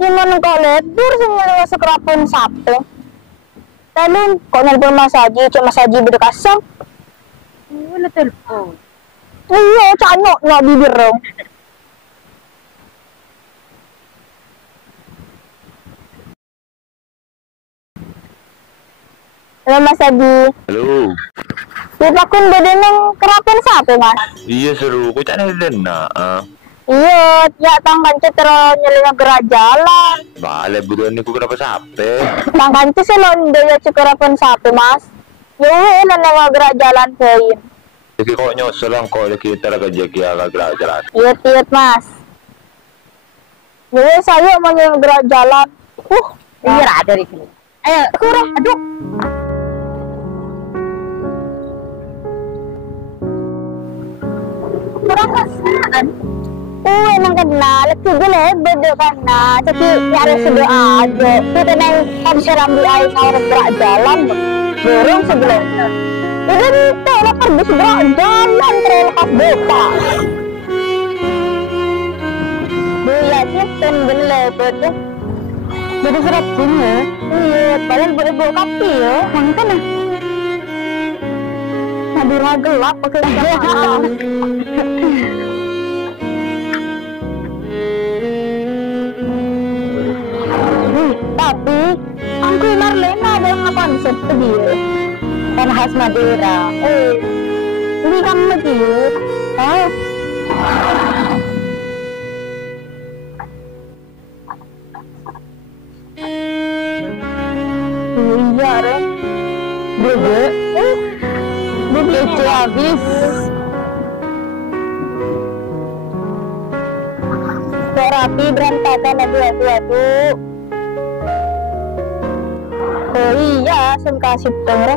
Gimana kok lebar semuanya sekerapun sapi? Talon, kok nelpon Mas Haji, cuma Mas Haji beda kasang. Wala telepon. Iya, canok nak bibir dong. Halo Mas Haji. Halo. Kita kun beda neng kerapun sapi Mas. Iya seru, kok cak dena. Iya, ya tang kanci terus nyelinga gerak jalan. Bale buruan niku kenapa sampai? Tang kanci selonde ya kerapun sapi Mas. Ya neng gerak jalan kain. Jadi kok nyusul lang kok kita kerja kia gerak jalan. Iya tiut Mas. Jadi saya mau gerak jalan. Iya ada di sini. Ayo, kurang, aduh. Kurang kasaan. Emang kenal, juga beda karena jadi nyari sedoa aja. Kita neng habis rambi air harus gerak jalan, dorong sebelumnya. Itu telok habis gerak jalan terlepas bebas. Buya kita bener betul. Jadi surat sini, iya, padahal boleh bawa kapi ya, mangkan ya. Madura gelap pakai jam. Tapi, Angku Marlena ada yang konsep ke dia. Kan khas Madura. Ini kamu dia. Iya, Re. Bebe. Kece habis. Terapi berantakan aduh. Oh iya, sem kasih tong, Re.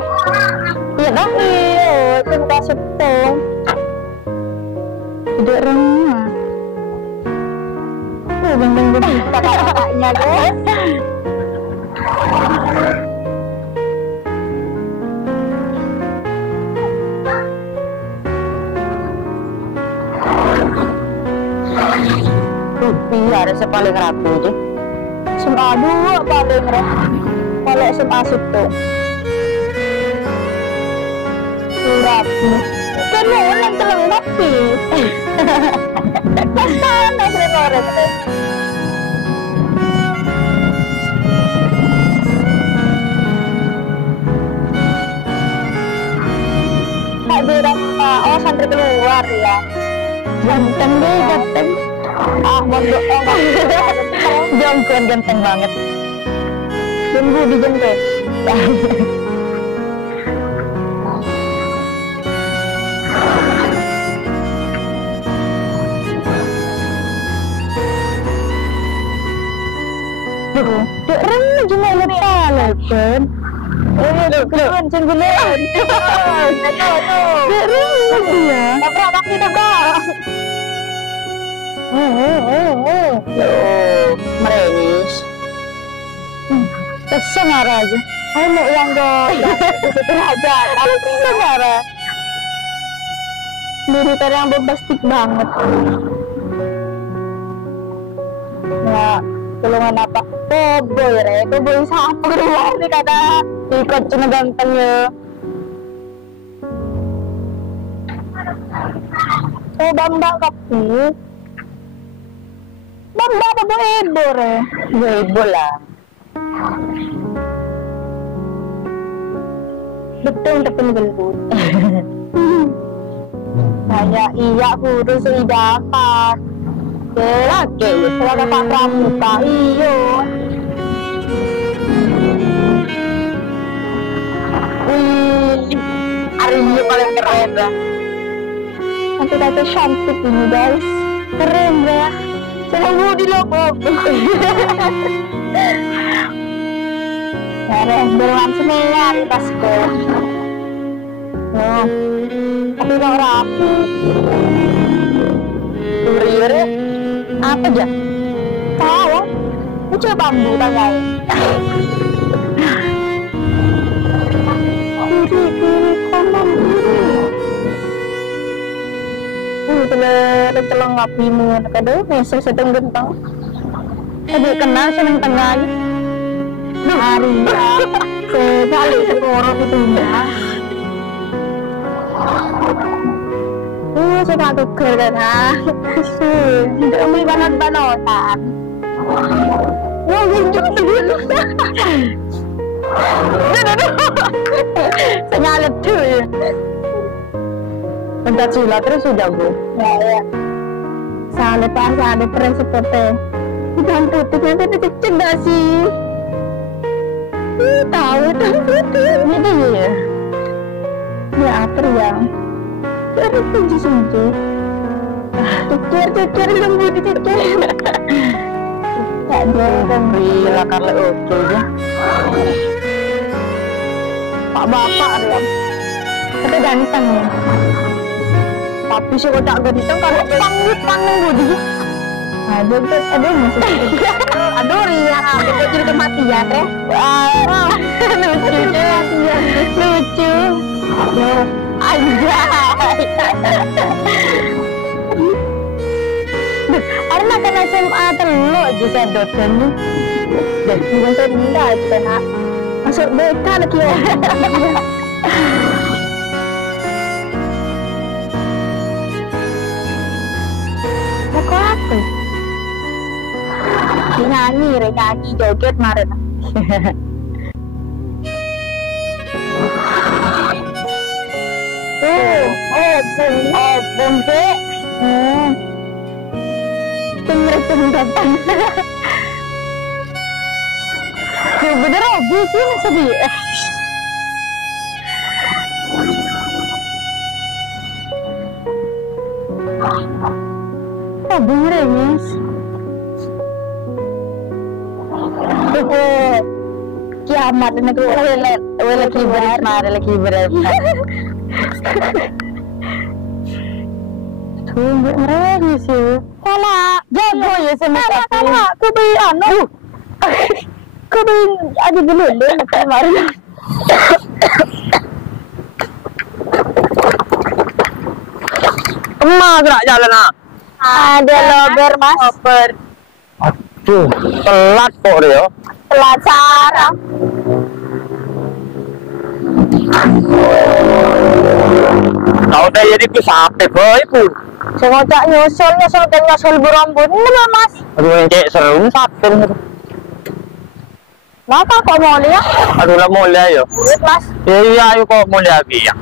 Iya dong, iya, sem kasih tong. Tidak remah. Beng-beng kakaknya deh. Iya, ada paling rapi aja. Semua dua paling rapi. Kalau SMA itu rapi. Kan orang telah rapi. Pasan, ada orang. Kak bilang oh santri keluar ya. Ganteng deh, ganteng. Mondok jongkon ganteng banget. Tunggu di jemput. Dek rem cuma lupa kan. Dek kan cenggulan. Dek rem dia. Tabrak kaki tabrak. Merengis. Sengar aja. Ayo yang itu aja. Sengar. Militer yang bombastik banget. Ya, tolongan apa? Boy, Re. Boy siapa rumah ini kata ikut cuma gantengnya. Bambang kapu. Bambang apa Bo Ebo, Re? Bo Ebo lah. betul tapi gendut. Saya iya kudu seidakan. Oke, kalau Pak Pramuka iyo. Hari ini paling keren dah. Nanti tante cantik ini guys. Keren ya. Selalu di logo. Ada beruang semeyan pas ke. Oh, tapi udah rapi. Kurir ya? Apa aja? Tahu? Ini coba bambu tangai. Kiri kanan kiri. Telung ngapimu kado mesem sedang gentong. Tadi kenal seneng tengah. Hari ya. Sekali seorang itu ya. Saya tak kerja nah. Tidak mau banot-banotan. Wah, gunjung dulu. Senyalet tuh. Pancasila terus sudah bu. Ya. Salah seperti hitam putihnya tapi kecil gak sih? Tahu hitam putih. Ini ya. Ya apa yang? Baru kunci. Cucur lembu dicucur. Tak ada Gila karena oke ya. Pak bapak ya. Tapi ganteng ya. Tapi sih tak ganteng karena panggung budi. Aduh masih. Aduh Ria, kita jadi kematian deh. Lucu. Anjay. Ada makan SMA telur aja saya dosen nih. Dan bukan saya benda aja nak. Masuk BK lagi ya. Mau apa? Nyanyi joget kemarin. Bom ke. Datang. Bener hobi sih sedih. Oh bener Mas. Kiamat ini lagi berat. Tunggu mereka sih. Kalau jago ya sama kakak, aku beli anu. Aku beli aja dulu deh kemarin. Emak gerak jalan ah. Ada lober Mas. Lober. Aduh, telat kok dia. Telat sarang. Kau udah jadi ku sampai boy pun. Sengaja nyusul berambut ini Mas. Aduh yang cek seru sampai. Maka kok mau lihat? Aduh lah mau lihat yo. Mas. Iya, ayo kok mau lihat ya.